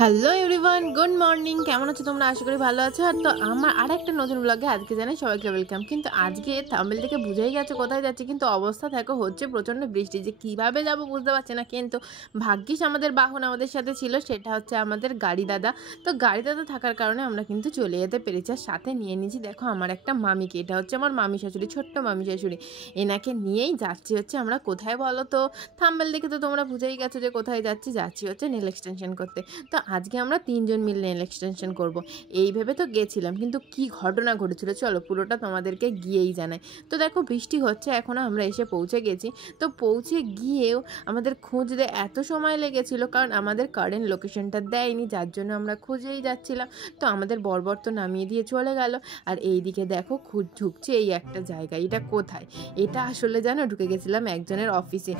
Hello everyone, good morning. কেমন আছো তোমরা? আশা করি ভালো আছো। আর তো আমার আর একটা নতুন ব্লগে আজকে জানাই সবাইকে ওয়েলকাম। কিন্তু আজকে থাম্বনেল থেকে বুঝেই গেছে কোথায় যাচ্ছে, কিন্তু অবস্থা দেখো হচ্ছে প্রচণ্ড বৃষ্টি, যে কীভাবে যাব বুঝতে পারছি না। কিন্তু ভাগ্যিস আমাদের বাহন আমাদের সাথে ছিল, সেটা হচ্ছে আমাদের গাড়ি দাদা। তো গাড়ি দাদা থাকার কারণে আমরা কিন্তু চলে যেতে পেরেছি। আর সাথে নিয়ে নিয়েছি দেখো আমার একটা মামিকে, এটা হচ্ছে আমার মামি শাশুড়ি, ছোট্ট মামি শাশুড়ি। এনাকে নিয়েই যাচ্ছি হচ্ছে আমরা কোথায় বলো তো? থাম্বনেল দেখে তো তোমরা বুঝেই গেছো যে কোথায় যাচ্ছি হচ্ছে নেল এক্সটেনশন করতে। তো আজকে আমরা 3 জন মিলে নেল এক্সটেনশন করব এই ভেবে তো গেছিলাম, কিন্তু কি ঘটনা ঘটেছিল চলো পুরোটা তোমাদেরকে গিয়েই জানাই। তো দেখো বৃষ্টি হচ্ছে, এখনও আমরা এসে পৌঁছে গেছি। তো পৌঁছে গিয়েও আমাদের খুঁজতে এত সময় লেগেছিল, কারণ আমাদের কারেন্ট লোকেশনটা দেয়নি, যার জন্য আমরা খুঁজেই যাচ্ছিলাম। তো আমাদের বরবর তো নামিয়ে দিয়ে চলে গেল। আর এই দিকে দেখো ঢুকছে এই একটা জায়গা। এটা কোথায়? এটা আসলে জানো, ঢুকে গেছিলাম একজনের অফিসে।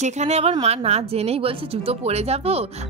সেখানে আবার মা না জেনেই বলছে জুতো পরে যাব।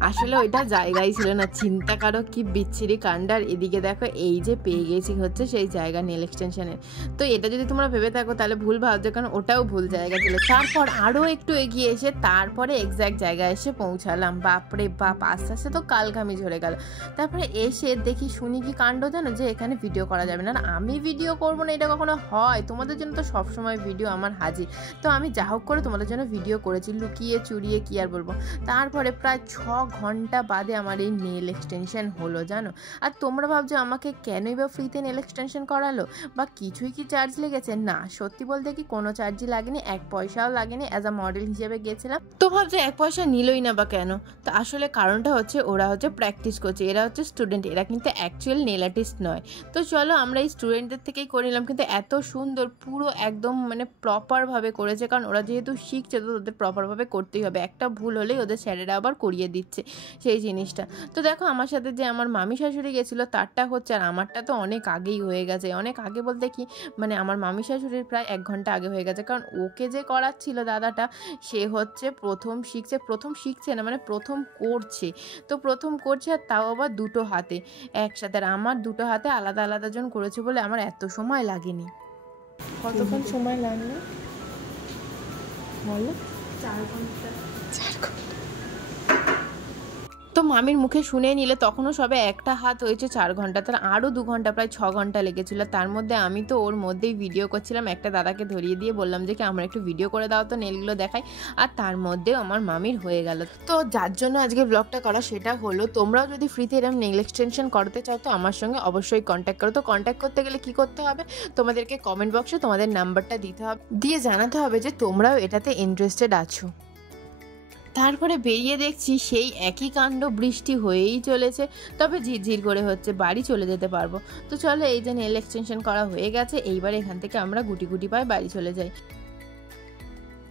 আসলে ওইটা জায়গায় ছিল না। চিন্তা করো কি বিচ্ছিরি কাণ্ডার। এদিকে দেখো এই যে পেয়ে গেছি হচ্ছে সেই জায়গা নেল এক্সটেনশনের। তো এটা যদি তোমরা ভেবে থাকো তাহলে ভুল ভাবছো, কারণ ওটাও ভুল জায়গা ছিল। তারপর আরও একটু এগিয়ে এসে তারপরে এক্স্যাক্ট জায়গায় এসে পৌঁছালাম। বাপরে বাপ, আস্তে আস্তে তো কালঘামি ঝরে গেল। তারপরে এসে দেখি শুনি কি কাণ্ড জানো, যে এখানে ভিডিও করা যাবে না। আমি ভিডিও করবো না এটা কখনো হয়? তোমাদের জন্য তো সবসময় ভিডিও আমার হাজির। তো আমি যা হোক করে তোমাদের জন্য ভিডিও করেছি, লুকিয়ে চুরিয়ে, কি আর বলবো। তারপরে প্রায় 6 ঘন্টা বাদে আমার এই নেল এক্সটেনশন হলো জানো। আর তোমরা ভাবছো আমাকে কেনই বা ফ্রিতে নেল এক্সটেনশন করালো, বা কিছুই কি চার্জ লেগেছে? না, সত্যি বলতে কি কোনো চার্জই লাগেনি, 1 পয়সাও লাগেনি। অ্যাজ আ মডেল হিসেবে গেছিলাম। তো ভাবছো 1 পয়সা নিলই না বা কেন? তো আসলে কারণটা হচ্ছে ওরা হচ্ছে প্র্যাকটিস করছে, এরা হচ্ছে স্টুডেন্ট, এরা কিন্তু অ্যাকচুয়াল নেল আর্টিস্ট নয়। তো চলো আমরা এই স্টুডেন্টদের থেকেই করে নিলাম। কিন্তু এত সুন্দর, পুরো একদম মানে প্রপারভাবে করেছে, কারণ ওরা যেহেতু শিখছে তো ওদের প্রপারভাবে করতেই হবে। একটা ভুল হলেই ওদের স্যারেরা আবার করিয়ে দিচ্ছে সেই জিনিসটা। তো দেখো আমার সাথে যে আমার মামি শাশুড়ি গেছিলো তারটা হচ্ছে, আর আমারটা তো অনেক আগেই হয়ে গেছে। অনেক আগে বলতে কি, মানে আমার মামি শাশুড়ির প্রায় 1 ঘন্টা আগে হয়ে গেছে, কারণ ওকে যে করাচ্ছিল দাদাটা সে হচ্ছে প্রথম শিখছে না, মানে প্রথম করছে। তো প্রথম করছে, আর তাও আবার 2টো হাতে একসাথে। আর আমার 2টো হাতে আলাদা আলাদা জন করেছে বলে আমার এত সময় লাগেনি। কতক্ষণ সময় লাগলো বলো? 4 ঘন্টা। তো মামির মুখে শুনে নিলে তখনও সবে একটা হাত হয়েছে 4 ঘন্টা, তার আরও 2 ঘন্টা, প্রায় 6 ঘন্টা লেগেছিল। তার মধ্যে আমি তো ওর মধ্যেই ভিডিও করছিলাম, একটা দাদাকে ধরিয়ে দিয়ে বললাম যে কি আমার একটু ভিডিও করে দাও তো, নেলগুলো দেখাই। আর তার মধ্যেও আমার মামির হয়ে গেল। তো যার জন্য আজকে ব্লগটা করা সেটা হলো, তোমরাও যদি ফ্রিতে এরকম নেল এক্সটেনশন করতে চাও তো আমার সঙ্গে অবশ্যই কন্ট্যাক্ট করো। তো কন্ট্যাক্ট করতে গেলে কি করতে হবে? তোমাদেরকে কমেন্ট বক্সে তোমাদের নাম্বারটা দিতে হবে, দিয়ে জানাতে হবে যে তোমরাও এটাতে ইন্টারেস্টেড আছো। তারপরে বেরিয়ে দেখছি সেই একই কাণ্ড, বৃষ্টি হয়েই চলেছে, তবে ঝিরঝির করে হচ্ছে। বাড়ি চলে যেতে পারবো। তো চলো, এই যে নেল এক্সটেনশন করা হয়ে গেছে, এইবার এখান থেকে আমরা গুটি গুটি পায়ে বাড়ি চলে যাই।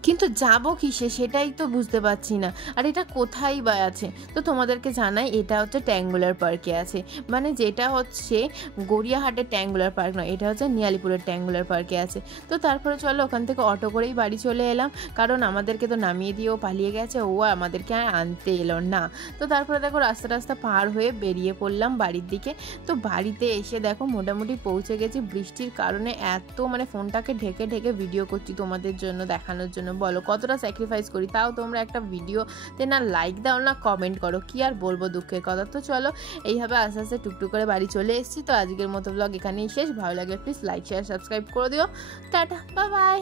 কিন্তু যাবো কিসে সেটাই তো বুঝতে পারছি না। আর এটা কোথায় বা আছে? তো তোমাদেরকে জানাই, এটা হচ্ছে ট্যাঙ্গুলার পার্কে আছে, মানে যেটা হচ্ছে গড়িয়াহাটের ট্যাঙ্গুলার পার্ক নয়, এটা হচ্ছে নিয়ালিপুরের ট্যাঙ্গুলার পার্কে আছে। তো তারপরে চলো ওখান থেকে অটো করেই বাড়ি চলে এলাম, কারণ আমাদেরকে তো নামিয়ে দিয়েও পালিয়ে গেছে, ও আমাদেরকে আর আনতে এলো না। তো তারপরে দেখো রাস্তা পার হয়ে বেরিয়ে পড়লাম বাড়ির দিকে। তো বাড়িতে এসে দেখো মোটামুটি পৌঁছে গেছি। বৃষ্টির কারণে এত মানে ফোনটাকে ঢেকে ঢেকে ভিডিও করছি তোমাদের জন্য, দেখানোর জন্য। বলো কতটা স্যাক্রিফাইস করি, তাও তোমরা একটা ভিডিওতে না লাইক দাও না কমেন্ট করো, কি আর বলবো দুঃখের কথা। তো চলো এইভাবে আস্তে আস্তে টুকটুক করে বাড়ি চলে এসেছি। তো আজকের মতো ব্লগ এখানেই শেষ। ভালো লাগলে প্লিজ লাইক শেয়ার সাবস্ক্রাইব করে দিও। Tata, bye bye.